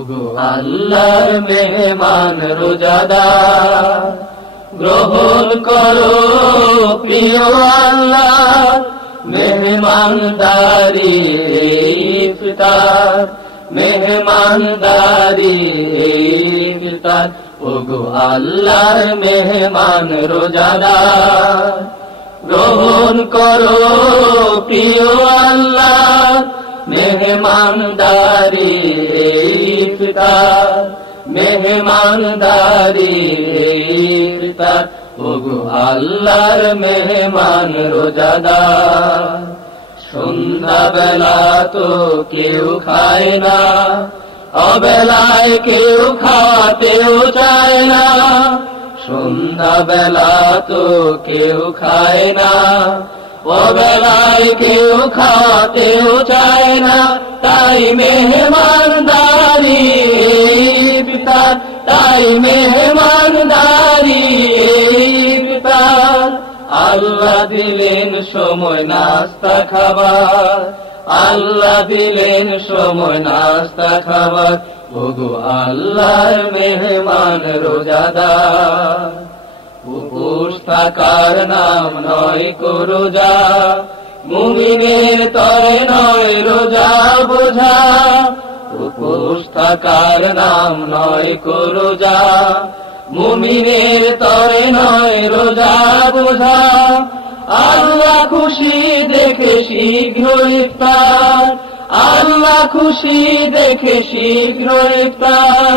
ওগো আল্লাহর মেহমান রোজাদার, গ্রহণ করো প্রিয় আল্লাহ মেহমানদারি ইফতার, মেহমানদারি ইফতার। ওগো আল্লাহর মেহমান রোজাদার, গ্রহণ করো প্রিয় আল্লাহ মেহমানদারি ইফতার, মেহমানদারি ইফতার। ওগো আল্লাহর মেহমান রোজাদার, সন্ধ্যাবেলা তো কেউ খায় না, অবেলায় কেউ খাওয়াতেও চায় না। সন্ধ্যাবেলা তো কেউ খায় না, অবেলায় কেউ খাওয়াতেও চায় না। তাই মেহমানদারি ইফতার, তাই মেহমানদারি ইফতার। আল্লাহ দিলেন সময় নাস্তা খাবার, আল্লাহ দিলেন সময় নাস্তা খাবার। ওগো আল্লাহর মেহমান রোজাদার, উপোস থাকার নাম নয় কো রোজা, মুমিনের তরে নয় রোজা বোঝা। উপোস থাকার নাম নয় কো রোজা, মুমিনের তরে নয় রোজা বোঝা। আল্লাহ খুশি দেখে শীঘ্র ইফতার, আল্লাহ খুশি দেখে শীঘ্র ইফতার।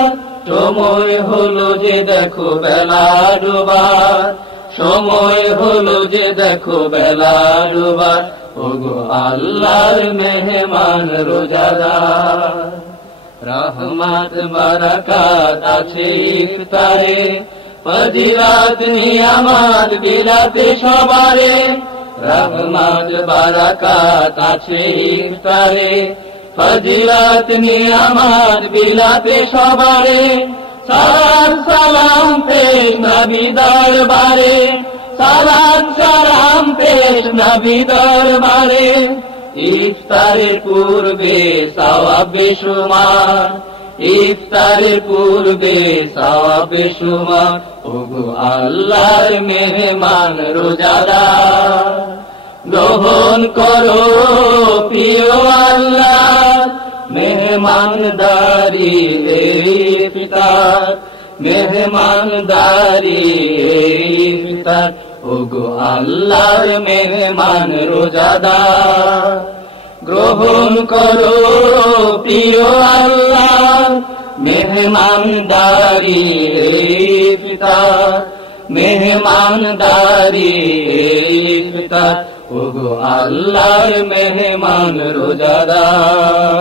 সময় হলো যে দেখো বেলা ডোবার, সময় হলো যে দেখো বেলা ডোবার। ওগো আল্লাহর মেহমান রোজাদার, রহমত বারাকাত আছে ইফতারে, ফজিলত নিয়ামত বিলাতে সবারে। রহমত বারাকাত আছে ইফতারে, ফজিলত নিয়ামত বিলাতে সবারে। সালাত সালাম পেশ নবী দরবারে, সালাত সালাম পেশ নবী দরবারে। ইফতারের পূর্বে সওয়াব বেশুমার, ইফতারের পূর্বে সওয়াব বেশুমার। ওগো আল্লাহর মেহমান রোজাদার, গ্রহণ করো প্রিয় আল্লাহ মেহমানদারি ইফতার, মেহমানদারি ইফতার। ওগো আল্লাহর মেহমান রোজাদার, গ্রহণ করো প্রিয় আল্লাহ মেহমানদারি ইফতার, মেহমানদারি ইফতার। ওগো আল্লাহর মেহমান রোজাদার।